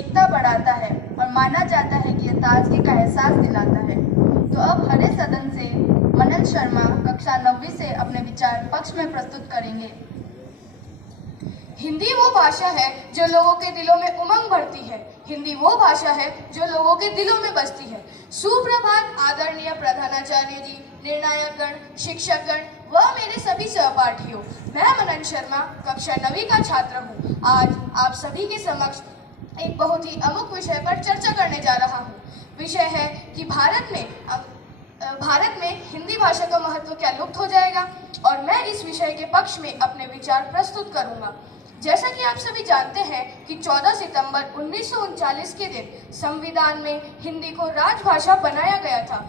एकता बढ़ाता है और माना जाता है कि यह ताजगी का एहसास दिलाता है। तो अब हरे सदन से मनन शर्मा कक्षा 9वीं से अपने विचार पक्ष में प्रस्तुत करेंगे। हिंदी वो भाषा है जो लोगों के दिलों में उमंग भरती है। हिंदी वो भाषा है जो लोगों के दिलों में बसती है। सुप्रभात आदरणीय प्रधानाचार्य जी, निर्णायकगण, शिक्षकगण व मेरे सभी सहपाठियों। मैं मनन शर्मा कक्षा 9वीं का छात्र हूँ। आज आप सभी के समक्ष एक बहुत ही अमुक विषय पर चर्चा करने जा रहा हूँ। विषय है कि भारत में हिंदी भाषा का महत्व क्या लुप्त हो जाएगा, और मैं इस विषय के पक्ष में अपने विचार प्रस्तुत करूंगा। जैसा कि आप सभी जानते हैं कि 14 सितंबर 1939 के दिन संविधान में हिंदी को राजभाषा बनाया गया था।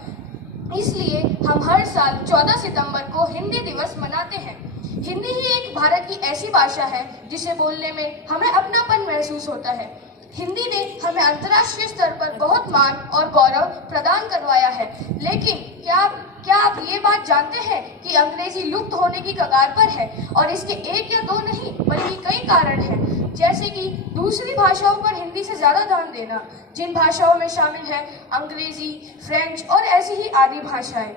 इसलिए हम हर साल 14 सितंबर को हिंदी दिवस मनाते हैं। हिंदी ही एक भारत की ऐसी भाषा है जिसे बोलने में हमें अपनापन महसूस होता है। हिंदी ने हमें अंतर्राष्ट्रीय स्तर पर बहुत मान और गौरव प्रदान करवाया है। लेकिन क्या आप ये बात जानते हैं कि अंग्रेजी लुप्त होने की कगार पर है, और इसके एक या दो नहीं बल्कि कई कारण हैं। जैसे कि दूसरी भाषाओं पर हिंदी से ज्यादा ध्यान देना, जिन भाषाओं में शामिल है अंग्रेजी, फ्रेंच और ऐसी ही आदि भाषाएं।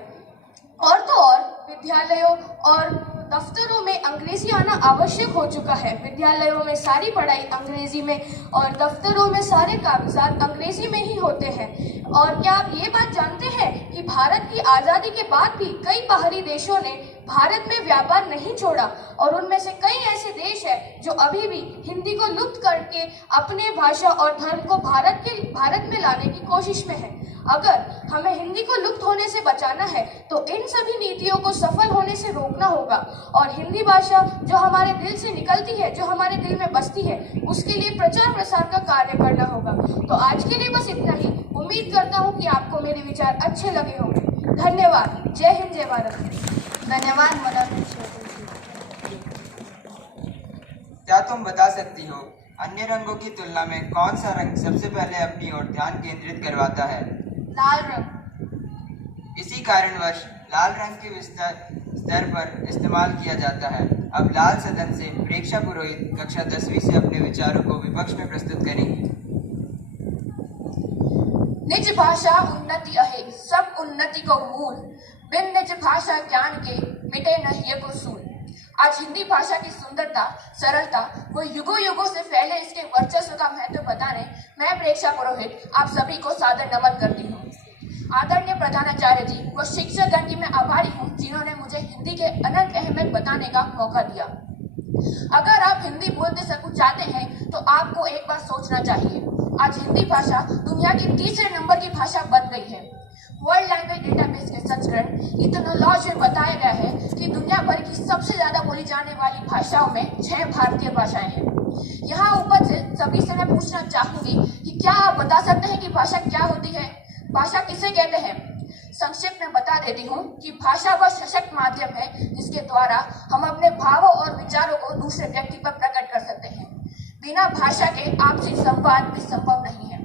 और तो और विद्यालयों और दफ्तरों में अंग्रेजी आना आवश्यक हो चुका है। विद्यालयों में सारी पढ़ाई अंग्रेजी में और दफ्तरों में सारे कागजात अंग्रेजी में ही होते हैं। और क्या आप ये बात जानते हैं कि भारत की आज़ादी के बाद भी कई बाहरी देशों ने भारत में व्यापार नहीं छोड़ा, और उनमें से कई ऐसे देश हैं जो अभी भी हिंदी को लुप्त करके अपने भाषा और धर्म को भारत में लाने की कोशिश में है। अगर हमें हिंदी को लुप्त होने से बचाना है तो इन सभी नीतियों को सफल होने से रोकना होगा, और हिंदी भाषा जो हमारे दिल से निकलती है, जो हमारे दिल में बसती है, उसके लिए प्रचार प्रसार का कार्य करना होगा। तो आज के लिए बस इतना ही। उम्मीद करता हूँ कि आपको मेरे विचार अच्छे लगे होंगे। धन्यवाद। जय हिंद, जय भारत। धन्यवाद मनन। क्या तुम बता सकती हो अन्य रंगों की तुलना में कौन सा रंग सबसे पहले अपनी ओर ध्यान केंद्रित करवाता है? लाल रंग। इसी कारणवश लाल रंग के स्तर पर इस्तेमाल किया जाता है। अब लाल सदन से प्रेक्षा पुरोहित कक्षा 10वीं से अपने विचारों को विपक्ष में प्रस्तुत करेंगे। निज भाषा उन्नति अहे, सब उन्नति को मूल। बिन निज भाषा ज्ञान के मिटे न हिय को सूल। आज हिंदी भाषा की सुंदरता, सरलता व युगों युगों से फैले इसके वर्चस्व का महत्व बताने मैं प्रेक्षा पुरोहित आप सभी को सादर नमन करती हूँ। आदरणीय प्रधानाचार्य जी व शिक्षकगण की मैं आभारी हूँ जिन्होंने मुझे हिंदी के अनंत अहमियत बताने का मौका दिया। अगर आप हिंदी बोलते सकूं चाहते हैं तो आपको एक बार सोचना चाहिए। आज हिंदी भाषा दुनिया की तीसरे नंबर की भाषा बन गई है। वर्ल्ड लैंग्वेज डेटाबेस के संस्करण इथनोलॉजी में बताया गया है कि दुनिया भर की सबसे ज्यादा बोली जाने वाली भाषाओं में 6 भारतीय भाषाएं हैं। यहाँ ऊपर से सभी से मैं पूछना चाहूंगी कि क्या आप बता सकते हैं कि भाषा क्या होती है? भाषा किसे कहते हैं? संक्षिप्त में बता देती हूँ कि भाषा वह सशक्त माध्यम है जिसके द्वारा हम अपने भावों और विचारों को दूसरे व्यक्ति पर प्रकट कर सकते हैं। बिना भाषा के आपसी संवाद भी संभव नहीं है।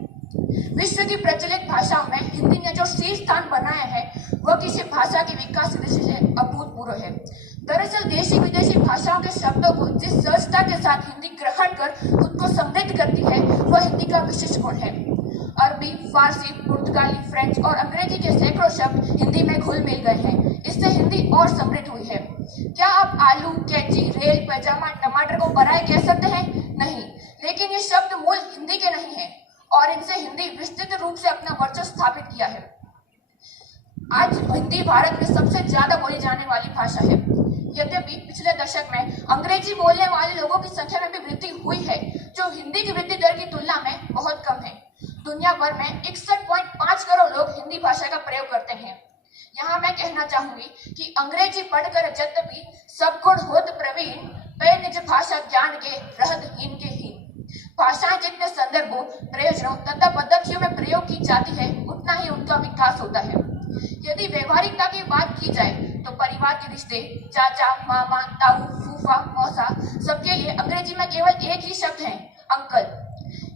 विश्व की प्रचलित भाषाओं में हिंदी ने जो शीर्ष स्थान बनाया है वह किसी भाषा के विकास की दृष्टि से अभूतपूर्व है। दरअसल देशी विदेशी भाषाओं के शब्दों को जिस सहजता के साथ हिंदी ग्रहण कर खुद को समृद्ध करती है वह हिंदी का विशिष्ट गुण है। अरबी, फारसी, पुर्तगाली, फ्रेंच और अंग्रेजी के सैकड़ों शब्द हिंदी में घुल मिल गए हैं। इससे हिंदी और समृद्ध हुई है। क्या आप आलू, कैंची, रेल, पैजामा, टमाटर को बराए कह सकते हैं? नहीं, लेकिन ये शब्द मूल हिंदी के नहीं है और इनसे हिंदी विस्तृत रूप से अपना वर्चस्व स्थापित किया है। आज हिंदी भारत में सबसे ज्यादा बोली जाने वाली भाषा है। यद्यपि पिछले दशक में अंग्रेजी बोलने वाले लोगों की संख्या में भी वृद्धि हुई है, जो हिंदी की वृद्धि दर की तुलना में बहुत कम है। दुनिया भर में 61.5 करोड़ लोग हिंदी भाषा का प्रयोग करते हैं। यहाँ मैं कहना चाहूंगी कि अंग्रेजी पढ़कर यद्यपि सब गुण होत प्रवीण, पे निज भाषा ज्ञान के रहत हीन के हीन। भाषाएं जितने संदर्भों, प्रयोजनों तथा पद्धतियों में प्रयोग की जाती है उतना ही उनका विकास होता है। यदि व्यवहारिकता की बात की जाए तो परिवार के रिश्ते, चाचा, मामा, ताऊ, फूफा, मौसा, सबके लिए अंग्रेजी में केवल एक ही शब्द है, अंकल।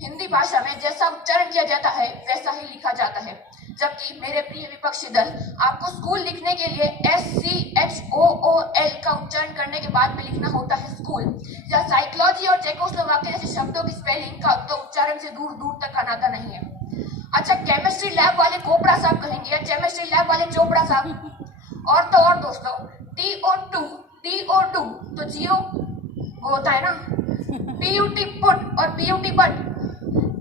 हिंदी भाषा में जैसा उच्चारण किया जाता है वैसा ही लिखा जाता है। जबकि मेरे प्रिय विपक्षी दल आपको स्कूल लिखने के लिए SCHOOL का उच्चारण करने के बाद में लिखना होता है स्कूल, या साइकोलॉजी और चेकोस्लोवाकिया जैसे शब्दों की स्पेलिंग का तो उच्चारण से दूर दूर तक का नाता नहीं है। अच्छा, केमिस्ट्री लैब वाले कोपड़ा साहब कहेंगे या केमिस्ट्री लैब वाले चोपड़ा साहब। और तो और दोस्तों, TO2 तो जियो वो होता है ना, PUT पुट और PUT बट,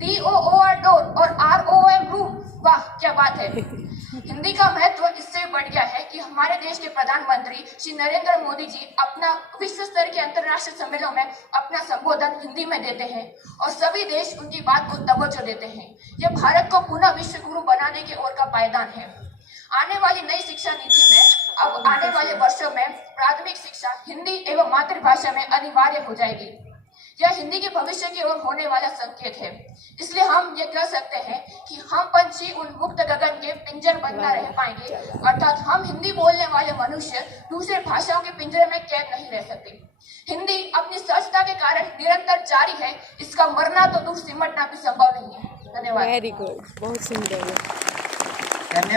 DOOR डोर और ROM रूम। वाह क्या बात है। हिंदी का महत्व इससे बढ़ गया है कि हमारे देश के प्रधानमंत्री श्री नरेंद्र मोदी जी अपना विश्व स्तर के अंतर्राष्ट्रीय सम्मेलनों में अपना संबोधन हिंदी में देते हैं और सभी देश उनकी बात को तवज्जो देते हैं। यह भारत को पुनः विश्व गुरु बनाने की ओर का पायदान है। आने वाली नई शिक्षा नीति में अब आने वाले वर्षों में प्राथमिक शिक्षा हिंदी एवं मातृभाषा में अनिवार्य हो जाएगी। यह हिंदी के भविष्य की ओर होने वाला संकेत है। इसलिए हम ये कह सकते हैं कि हम पंछी उन मुक्त गगन के पिंजर बंद न रह पाएंगे, अर्थात हम हिंदी बोलने वाले मनुष्य दूसरे भाषाओं के पिंजरे में कैद नहीं रह सकते। हिंदी अपनी सहजता के कारण निरंतर जारी है, इसका मरना तो दूर सिमटना भी संभव नहीं है। धन्यवाद। वेरी गुड, बहुत सुंदर। धन्यवाद।